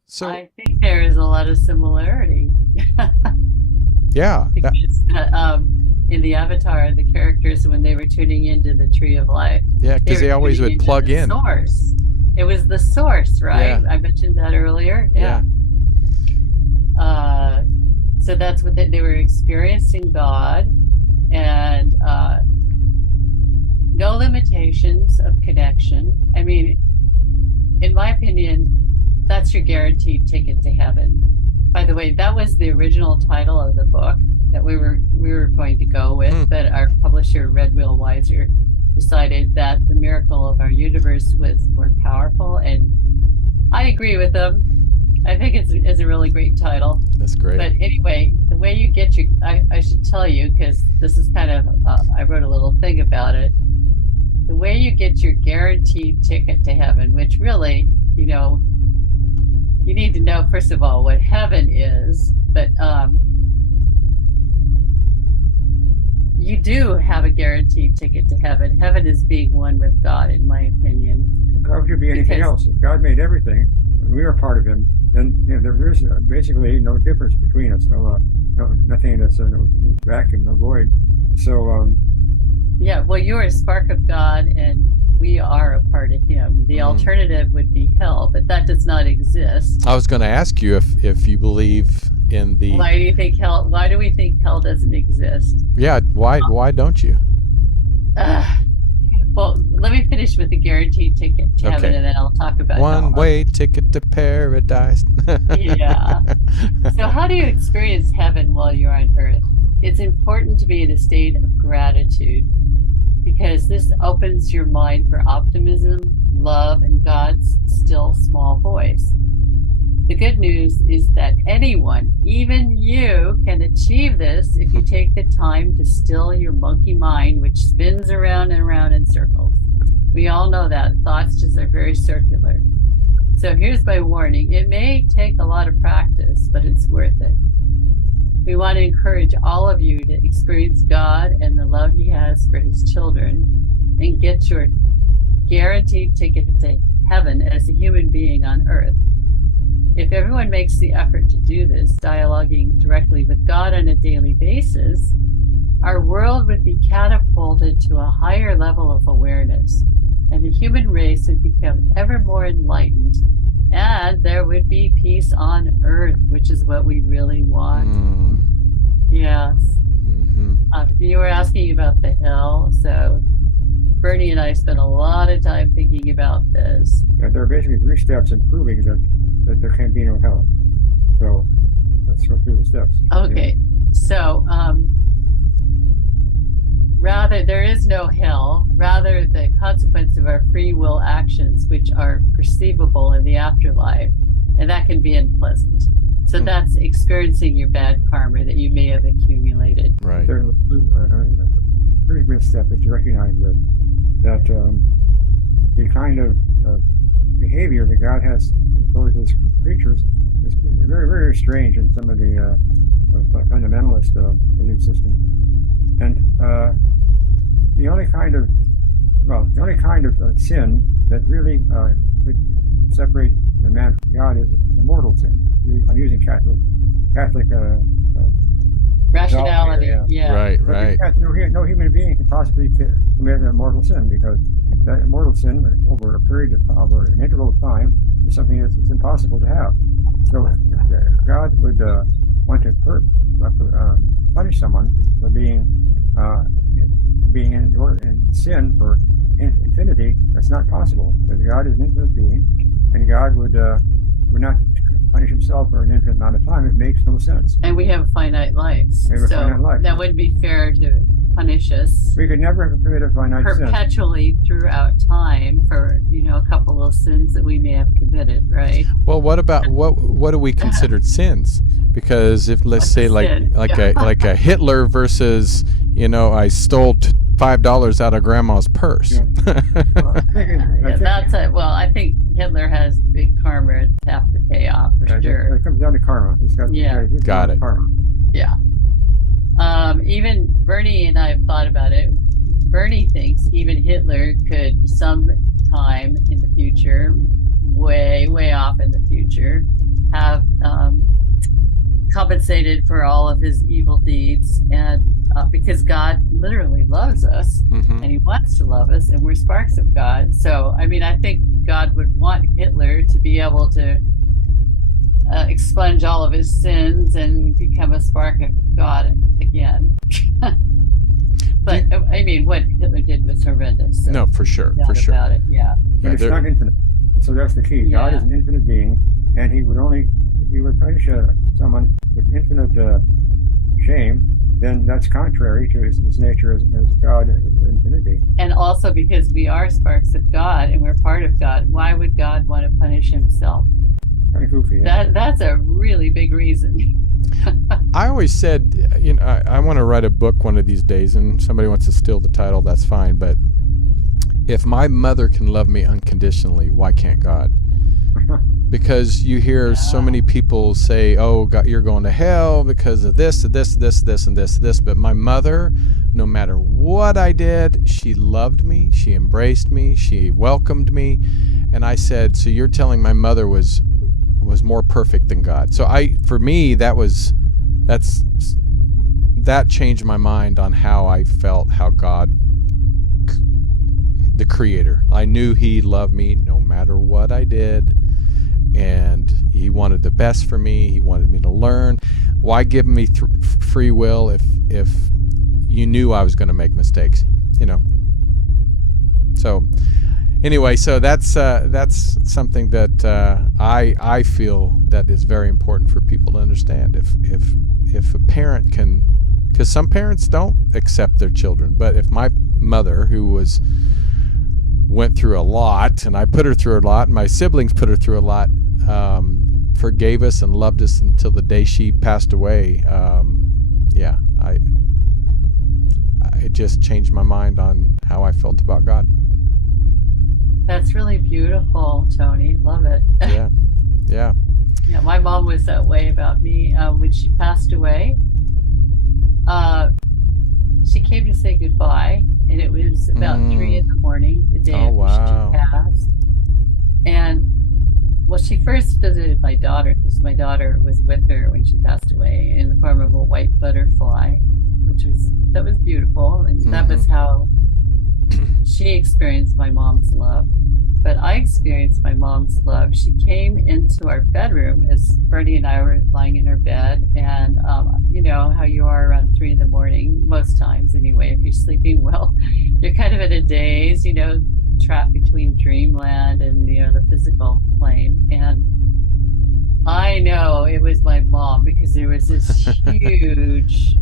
So I think there is a lot of similarity. Yeah. Because, in the Avatar, the characters, when they were tuning into the Tree of Life, because they always would plug in. Source. It was the source, right? I mentioned that earlier. Yeah. So that's what they were experiencing, God, and no limitations of connection. I mean, in my opinion, that's your guaranteed ticket to heaven. By the way, that was the original title of the book that we were going to go with, but our publisher, Red Wheel Weiser, decided that The Miracle of Our Universe was more powerful, and I agree with them. I think it's a really great title. That's great. But anyway, the way you get I should tell you, because this is kind of, I wrote a little thing about it. the way you get your guaranteed ticket to heaven, which really, you need to know, first of all, what heaven is, but you do have a guaranteed ticket to heaven. Heaven is being one with God, in my opinion. How could be anything else? If God made everything, and we are part of Him, then there is basically no difference between us. Nothing that's no vacuum, no void. So. Yeah, well, you're a spark of God, and we are a part of Him. The alternative would be hell, but that does not exist. I was going to ask you if you believe in the. Why do you think hell? Why do we think hell doesn't exist? Yeah, why don't you? Well, let me finish with the guaranteed ticket to heaven, and then I'll talk about one-way ticket to paradise. Yeah. So how do you experience heaven while you're on earth? It's important to be in a state of gratitude, because this opens your mind for optimism, love, and God's still small voice. The good news is that anyone, even you, can achieve this if you take the time to still your monkey mind, which spins around and around in circles. We all know that. Thoughts just are very circular. So here's my warning. It may take a lot of practice, but it's worth it. We want to encourage all of you to experience God and the love He has for His children, and get your guaranteed ticket to heaven as a human being on earth. If everyone makes the effort to do this, dialoguing directly with God on a daily basis, our world would be catapulted to a higher level of awareness, and the human race would become ever more enlightened, and there would be peace on earth, which is what we really want. Yes. You were asking about the hell, so Bernie and I spent a lot of time thinking about this. Yeah, there are basically 3 steps in proving that there can be no hell. So let's go through the steps. Okay. So rather, there is no hell. Rather, the consequence of our free will actions, which are perceivable in the afterlife, and that can be unpleasant. So that's experiencing your bad karma that you may have accumulated. Right. There's a pretty good step is to recognize that the kind of behavior that God has towards His creatures is very, very strange in some of the fundamentalist belief system. And the only kind of sin that really could separate the man from God is the mortal sin. I'm using Catholic rationality. Yeah. Right. No human being can possibly commit a mortal sin, because that mortal sin over a period of an interval of time is something that's impossible to have. So God would want to punish someone for being in sin for infinity. That's not possible, because God is an infinite being, and God would not punish Himself for an infinite amount of time. It makes no sense. And we have finite lives, that wouldn't be fair to punish us. We could never commit a finite sin perpetually throughout time for a couple of sins that we may have committed, right? Well, what about what do we consider sins? Because if let's say like a Hitler versus I stole $5 out of Grandma's purse. Yeah. I think Hitler has big karma to have to pay off for sure. It comes down to karma. Got it. Karma. Yeah. Even Bernie and I have thought about it. Bernie thinks even Hitler could sometime in the future, way, way off in the future, have compensated for all of his evil deeds, and because God literally loves us, and He wants to love us, and we're sparks of God. So, I think God would want Hitler to be able to expunge all of his sins and become a spark of God again. But what Hitler did was horrendous. So no, for sure, about it. Yeah. But it's not infinite. So that's the key. Yeah. God is an infinite being, and He would punish someone with infinite shame, then that's contrary to his nature as God and infinity. And also because we are sparks of God and we're part of God, why would God want to punish Himself? Kind of goofy. Yeah? That's a really big reason. I always said, I want to write a book one of these days, and somebody wants to steal the title, that's fine. But if my mother can love me unconditionally, why can't God? Because you hear so many people say, oh, God, you're going to hell because of this, and this, and this. But my mother, no matter what I did, she loved me, she embraced me, she welcomed me. And I said, so you're telling my mother was more perfect than God. So for me, that changed my mind on how I felt, how God, the Creator, I knew He loved me no matter what I did. And He wanted the best for me. He wanted me to learn. Why give me free will if you knew I was going to make mistakes? So anyway, so that's something that I feel that is very important for people to understand. If a parent can, because some parents don't accept their children, but if my mother, who went through a lot, and I put her through a lot, and my siblings put her through a lot, forgave us and loved us until the day she passed away. It just changed my mind on how I felt about God. That's really beautiful, Tony. Love it. Yeah. Yeah, my mom was that way about me. When she passed away, she came to say goodbye, and it was about 3 a.m, the day after she passed. And she first visited my daughter, because my daughter was with her when she passed away in the form of a white butterfly, that was beautiful, and that was how she experienced my mom's love. But I experienced my mom's love. She came into our bedroom as Bernie and I were lying in our bed, and you know how you are around 3 a.m, most times anyway, if you're sleeping well, you're kind of in a daze, trapped between dreamland and the physical plane. And I know it was my mom, because there was this huge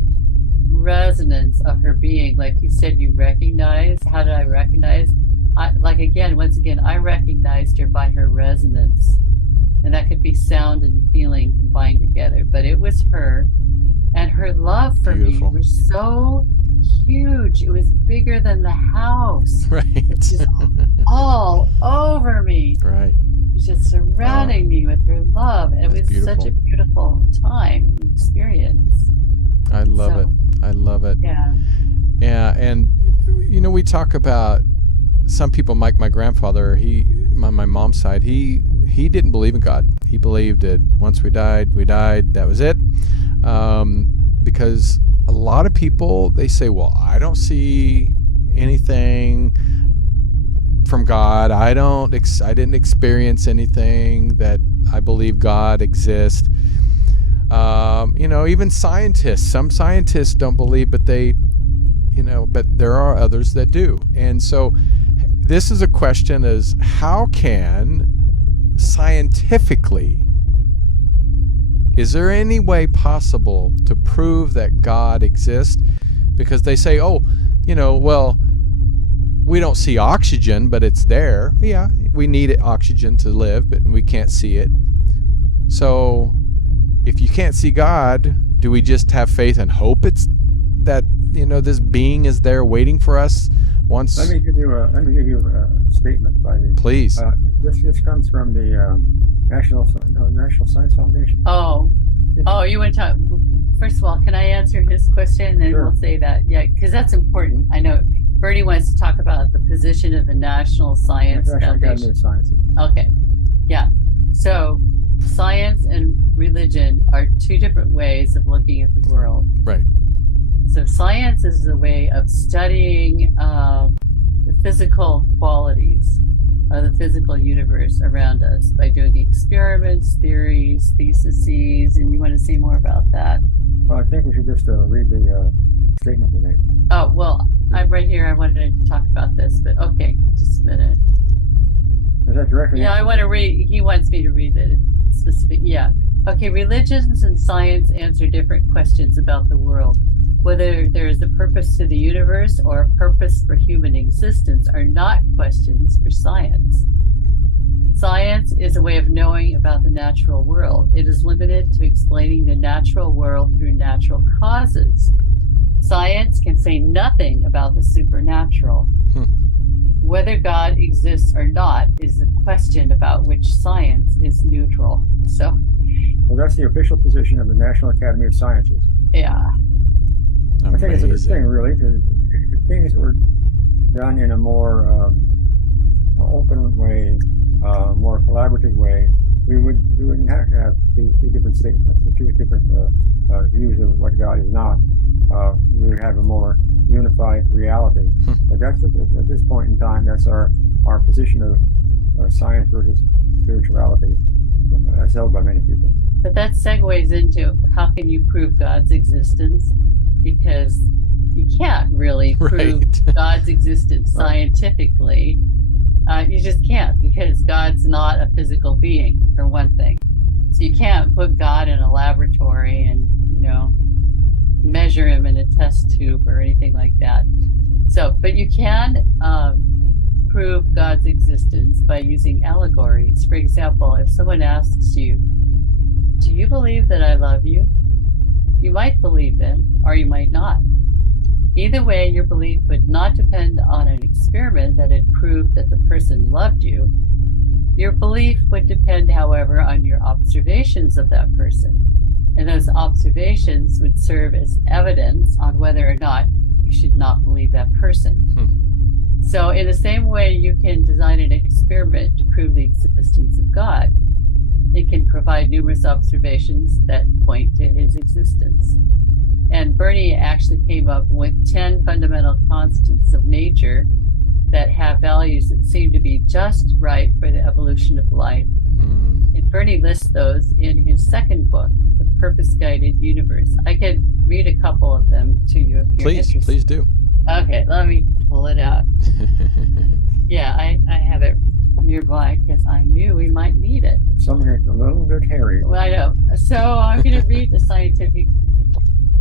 resonance of her being. Like you said, you recognize. How did I recognize? Once again, I recognized her by her resonance, and that could be sound and feeling combined together. But it was her, and her love for me was so huge. It was bigger than the house. Right. It was just all over me. Right. It was just surrounding me with her love. And it was beautiful. Such a beautiful time and experience. I love it. I love it. Yeah. Yeah, and we talk about some people, like my grandfather. My mom's side, he didn't believe in God. He believed that once we died, that was it. Because a lot of people, they say, well, I don't see anything from God. I didn't experience anything that I believe God exists. Even scientists, some scientists don't believe, but but there are others that do. And so this is a question: is how can scientifically, is there any way possible to prove that God exists? Because they say, well, we don't see oxygen, but it's there. Yeah, we need oxygen to live, but we can't see it. So if you can't see God, do we just have faith and hope it's that this being is there waiting for us? Once. Let me give you a statement by the. Please. This comes from the National Science Foundation. Oh, you want to talk? First of all, can I answer his question, and then Sure. we'll say that? Yeah, because that's important. I know Bernie wants to talk about the position of the National Science Foundation. Sciences. Okay, yeah. So science and religion are two different ways of looking at the world. Right. So science is a way of studying the physical qualities of the physical universe around us by doing experiments, theories, theses, and you want to say more about that? Well, I think we should just read the statement they made. Oh, well, I'm right here. I wanted to talk about this, but okay, just a minute. Is that directly? Yeah, I want to read. He wants me to read the specific. Yeah. Okay, religions and science answer different questions about the world. Whether there is a purpose to the universe or a purpose for human existence are not questions for science. Science is a way of knowing about the natural world. It is limited to explaining the natural world through natural causes. Science can say nothing about the supernatural. whether God exists or not is a question about which science is neutral. So, well, that's the official position of the National Academy of Sciences. yeah. I think it's a good thing, really, because if things were done in a more open way, more collaborative way, we wouldn't have to have the different statements, the two different views of what God is not. We would have a more unified reality. But that's at this point in time, that's our position of science versus spirituality, as held by many people. But that segues into how can you prove God's existence? Because you can't really prove God's existence scientifically. You just can't, because God's not a physical being, for one thing. So you can't put God in a laboratory and, measure him in a test tube or anything like that. So, but you can prove God's existence by using allegories. For example, if someone asks you, do you believe that I love you? You might believe them, or you might not. Either way, your belief would not depend on an experiment that had proved that the person loved you. Your belief would depend, however, on your observations of that person. And those observations would serve as evidence on whether or not you should not believe that person. So in the same way you can design an experiment to prove the existence of God, it can provide numerous observations that point to his existence. And Bernie actually came up with 10 fundamental constants of nature that have values that seem to be just right for the evolution of life. And Bernie lists those in his second book, The Purpose-Guided Universe. I could read a couple of them to you if you're interested. Please do. Okay, let me pull it out. Yeah, I have it nearby because I knew we might need it. Some are a little bit hairy. Well, I know. So I'm going to read the scientific.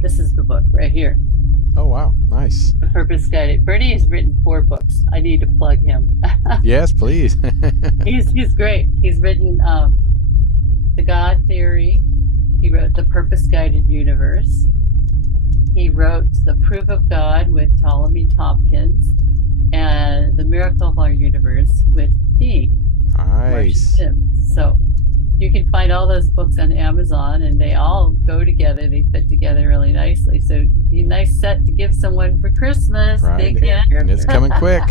This is the book right here. Oh, wow. Nice. The Purpose Guided. Bernie has written 4 books. I need to plug him. Yes, please. He's great. He's written The God Theory. He wrote The Purpose Guided Universe. He wrote The Proof of God with Ptolemy Tompkins, and The Miracle of Our Universe with P. Nice. So you can find all those books on Amazon, and they all go together. They fit together really nicely. So it'd be a nice set to give someone for Christmas. Right. They can. And it's coming quick.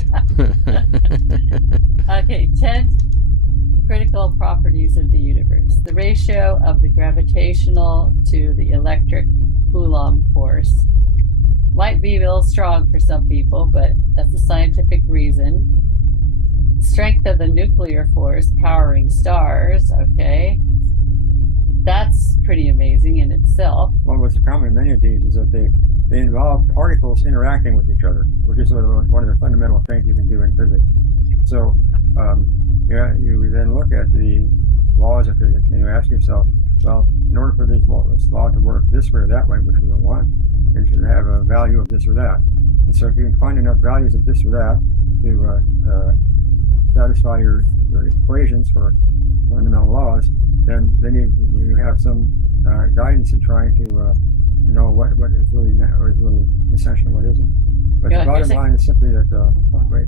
Okay, 10 critical properties of the universe. The ratio of the gravitational to the electric Coulomb force might be a little strong for some people, but that's a scientific reason. Strength of the nuclear force powering stars, okay. That's pretty amazing in itself. Well, what's common in many of these is that they involve particles interacting with each other, which is one of the fundamental things you can do in physics. So, you then look at the laws of physics and you ask yourself, well, in order for this law to work this way or that way, which we don't want, it should have a value of this or that. And so if you can find enough values of this or that to satisfy your equations for fundamental laws, then you have some guidance in trying to know what is really essential and what isn't. But the bottom line is simply that we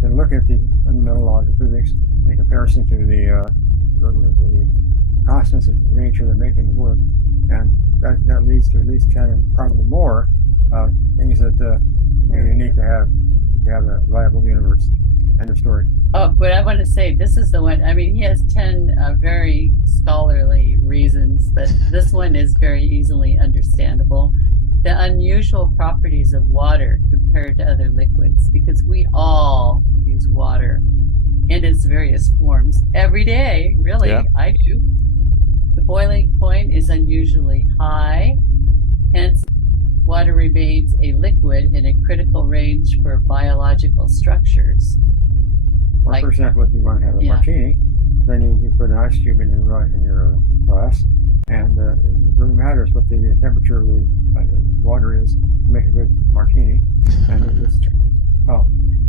can look at the fundamental laws of physics in comparison to the constants of nature that make things work, and that leads to at least 10 and probably more things that you need to have a viable universe. End of story. Oh, but I want to say this is the one. I mean, he has 10 very scholarly reasons, but this one is very easily understandable. The unusual properties of water compared to other liquids, because we all use water in its various forms every day. Really, yeah. I do. The boiling point is unusually high, hence water remains a liquid in a critical range for biological structures. Or for example, if you want to have a martini, then you put an ice cube in your glass, and it really matters what the temperature of the water is to make a good martini. And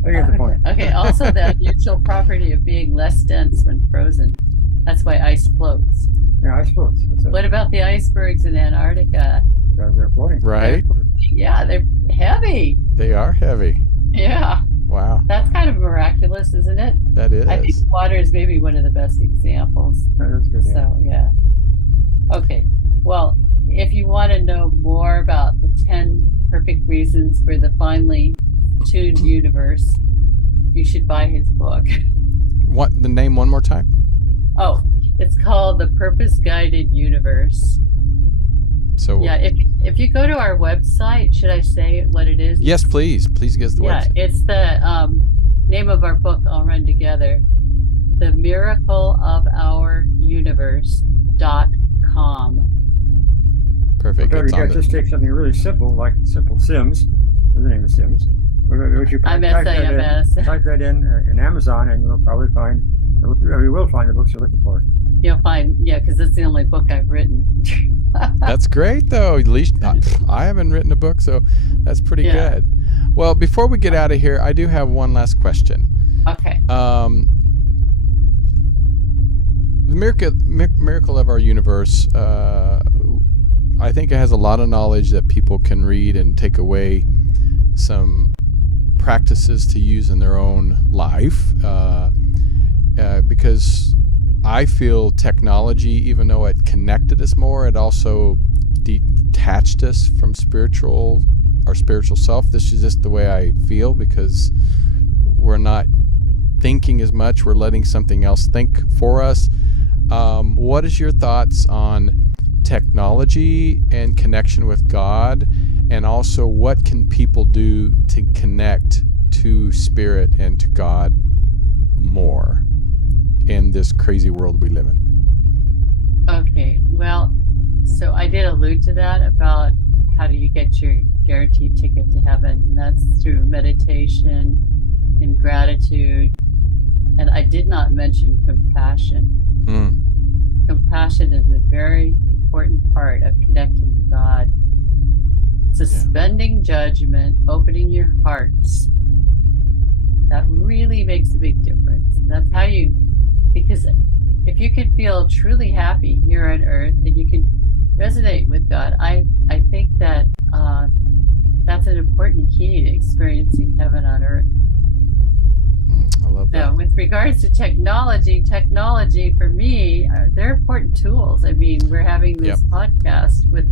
I get the point. Okay. Also, the unusual property of being less dense when frozen. That's why ice floats. Yeah, ice floats. What about the icebergs in Antarctica? They're floating. Right. They're heavy. They are heavy. Yeah. Wow. That's kind of miraculous, isn't it? That is. I think water is maybe one of the best examples. That's good. So, yeah. Okay. Well, if you want to know more about the 10 perfect reasons for the finely tuned universe, you should buy his book. What the name one more time? Oh, it's called The Purpose Guided Universe. So yeah, if you go to our website, should I say what it is? Yes, please. Please give us the website. Yeah, it's the name of our book. I'll run together. The Miracle of Our Universe.com. Perfect. Okay, you just take something really simple, like Simple Sims. The name is Sims. Type that in Amazon, and you'll probably find. You will find the books you're looking for. You'll find, yeah, because it's the only book I've written. That's great, though. At least I haven't written a book, so that's pretty good. Well, before we get out of here, I do have one last question. Okay. The miracle of our universe. I think it has a lot of knowledge that people can read and take away some practices to use in their own life. Because I feel technology, even though it connected us more, it also detached us from our spiritual self. This is just the way I feel, because we're not thinking as much. We're letting something else think for us. What is your thoughts on technology and connection with God? And also, what can people do to connect to spirit and to God more in this crazy world we live in? Okay, well, so I did allude to that about how do you get your guaranteed ticket to heaven, and that's through meditation and gratitude. And I did not mention compassion. Compassion is a very important part of connecting to God. Suspending judgment, opening your hearts. That really makes a big difference. That's how because if you can feel truly happy here on earth and you can resonate with God, I think that that's an important key to experiencing heaven on earth. I love that. Now, with regards to technology for me, they're important tools. I mean, we're having this podcast with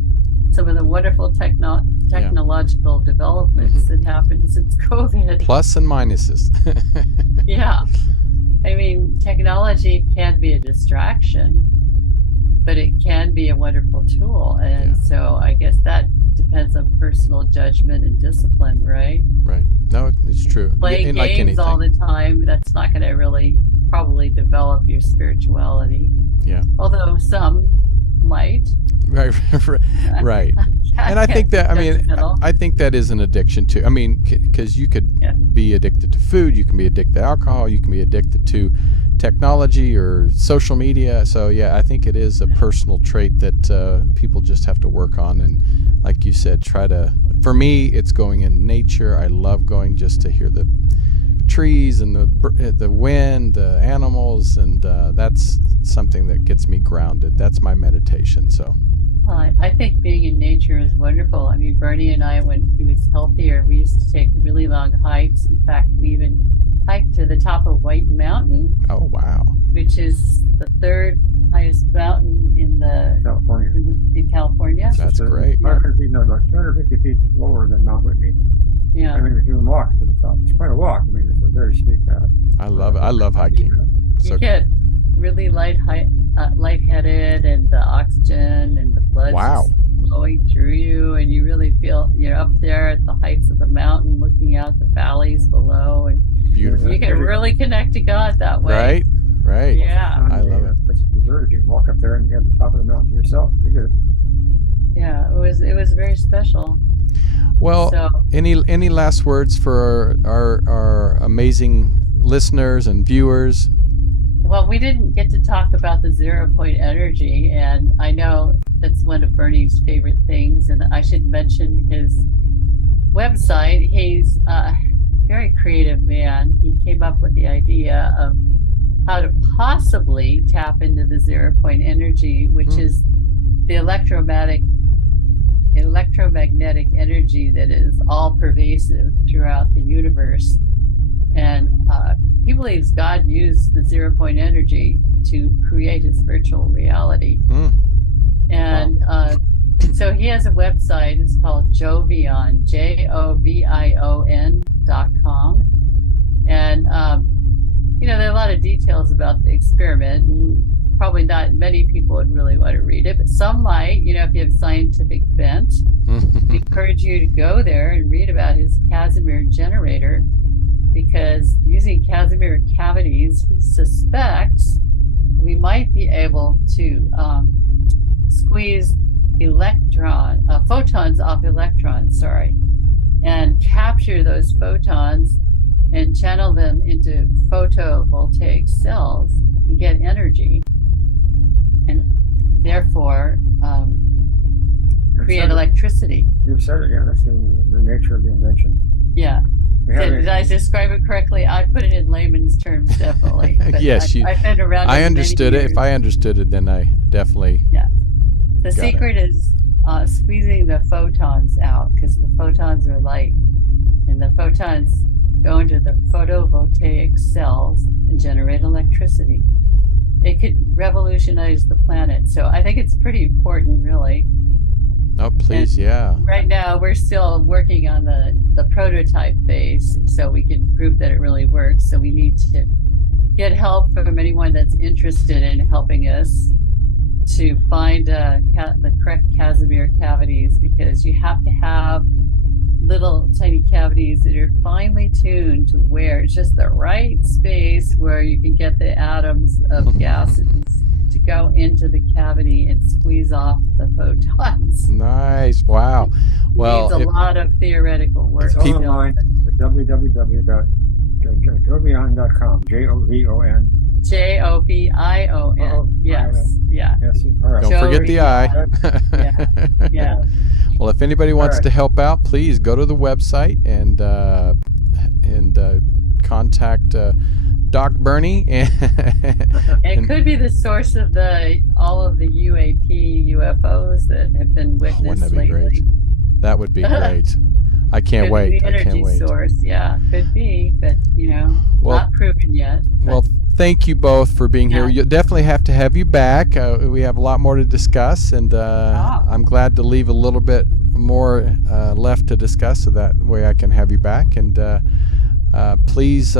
some of the wonderful technological developments that happened since COVID. Plus and minuses. Yeah. I mean, technology can be a distraction, but it can be a wonderful tool. And so I guess that depends on personal judgment and discipline, right? Right. No, it's true. Playing games all the time, that's not going to really probably develop your spirituality. Yeah. Although some might. Right. Right. And I think that, I think that is an addiction too. I mean, because you could be addicted to food, you can be addicted to alcohol, you can be addicted to technology or social media. So yeah, I think it is a personal trait that people just have to work on. And like you said, for me, it's going in nature. I love going just to hear the trees and the wind, the animals, and that's something that gets me grounded. That's my meditation. So I think being in nature is wonderful. I mean, Bernie and I, when he was healthier, we used to take really long hikes. In fact, we even hiked to the top of White Mountain. Oh, wow. Which is the third highest mountain in California. That's great. 500 feet, no, about 250 feet lower than Mount Whitney. Yeah. I mean, if you can walk to the top, it's quite a walk. I mean, it's a very steep path. I love it. I love hiking. You get really lightheaded, and the oxygen and the blood flowing through you, and you really feel you're up there at the heights of the mountain, looking out the valleys below, and beautiful. You can really connect to God that way. Right. Yeah. I love it. It's deserted. You can walk up there and you have the top of the mountain to yourself. You're good. Yeah, it was very special. Well, any last words for our amazing listeners and viewers? Well, we didn't get to talk about the 0 point energy, and I know that's one of Bernie's favorite things, and I should mention his website. He's a very creative man. He came up with the idea of how to possibly tap into the 0 point energy, which is the electromagnetic electromagnetic energy that is all pervasive throughout the universe. And he believes God used the 0 point energy to create his virtual reality. And so he has a website. It's called Jovion, JOVION.com. And, there are a lot of details about the experiment. And probably not many people would really want to read it, but some might, if you have scientific bent. I encourage you to go there and read about his Casimir generator, because using Casimir cavities, he suspects we might be able to squeeze photons off electrons, and capture those photons and channel them into photovoltaic cells and get energy, and therefore create electricity. You've said it, yeah. That's the nature of the invention. Yeah. Did I describe it correctly? I put it in layman's terms, definitely. But Yes, I've been around. I understood it. If I understood it, then I definitely. Yeah. The secret is squeezing the photons out, because the photons are light, and the photons go into the photovoltaic cells and generate electricity. It could revolutionize the planet. So I think it's pretty important, really. Oh, please, yeah. Right now, we're still working on the prototype phase, so we can prove that it really works. So we need to get help from anyone that's interested in helping us to find the correct Casimir cavities, because you have to have little tiny cavities that are finely tuned to where it's just the right space where you can get the atoms of gases to go into the cavity and squeeze off the photons. Nice. Wow. Well, it needs a lot of theoretical work. It's online at www.jovion.com. JOVON. JOVION. Yes. Yeah. Yes. All right. Don't forget the I. Yeah. Well, if anybody wants to help out, please go to the website and contact Doc Bernie. It could be the source of all of the UFOs that have been witnessed wouldn't that be lately. great? That would be great. I can't Could wait. be the I can't energy wait. source, yeah, could be, but not proven yet. Well, thank you both for being here. You definitely have to have you back. We have a lot more to discuss, and I'm glad to leave a little bit more left to discuss, so that way I can have you back. And please,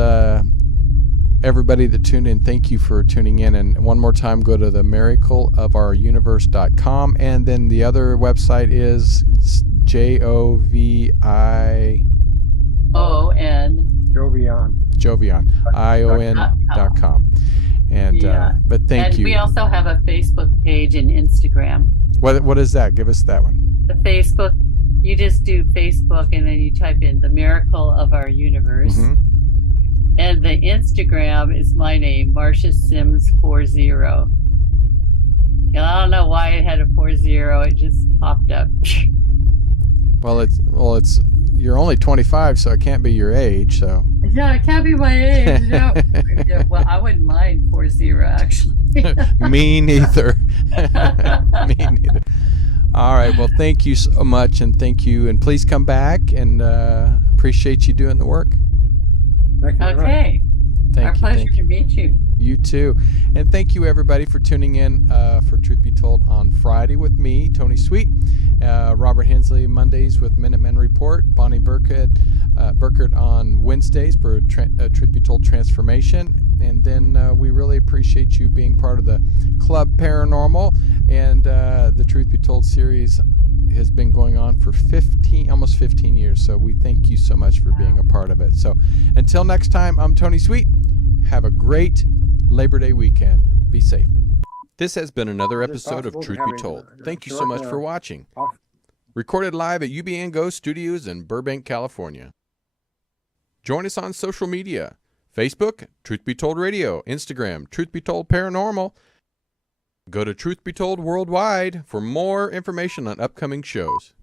everybody that tuned in, thank you for tuning in. And one more time, go to the miracleofouruniverse.com, and then the other website is JOVION. ION.com. And but thank you. We also have a Facebook page and Instagram. What is that? Give us that one. The Facebook, you just do Facebook and then you type in the Miracle of Our Universe. Mm-hmm. And the Instagram is my name, Marcia Sims 40. And I don't know why it had a 40. It just popped up. Well, it's you're only 25, so it can't be your age. So no, it can't be my age. No. Yeah, well, I wouldn't mind 40 actually. Me neither. Me neither. All right. Well, thank you so much, and thank you, and please come back, and appreciate you doing the work. Thank you. Okay. Our pleasure to meet you. You too. And thank you, everybody, for tuning in for Truth Be Told on Friday with me, Tony Sweet, Robert Hensley Mondays with Minutemen Report, Bonnie Burkett on Wednesdays for Truth Be Told Transformation. And then we really appreciate you being part of the Club Paranormal. And the Truth Be Told series has been going on for almost 15 years. So we thank you so much for being a part of it. So until next time, I'm Tony Sweet. Have a great Labor Day weekend. Be safe. This has been another episode of Truth Be Told. Thank you so much for watching. Recorded live at UBN Go Studios in Burbank, California. Join us on social media. Facebook, Truth Be Told Radio. Instagram, Truth Be Told Paranormal. Go to Truth Be Told Worldwide for more information on upcoming shows.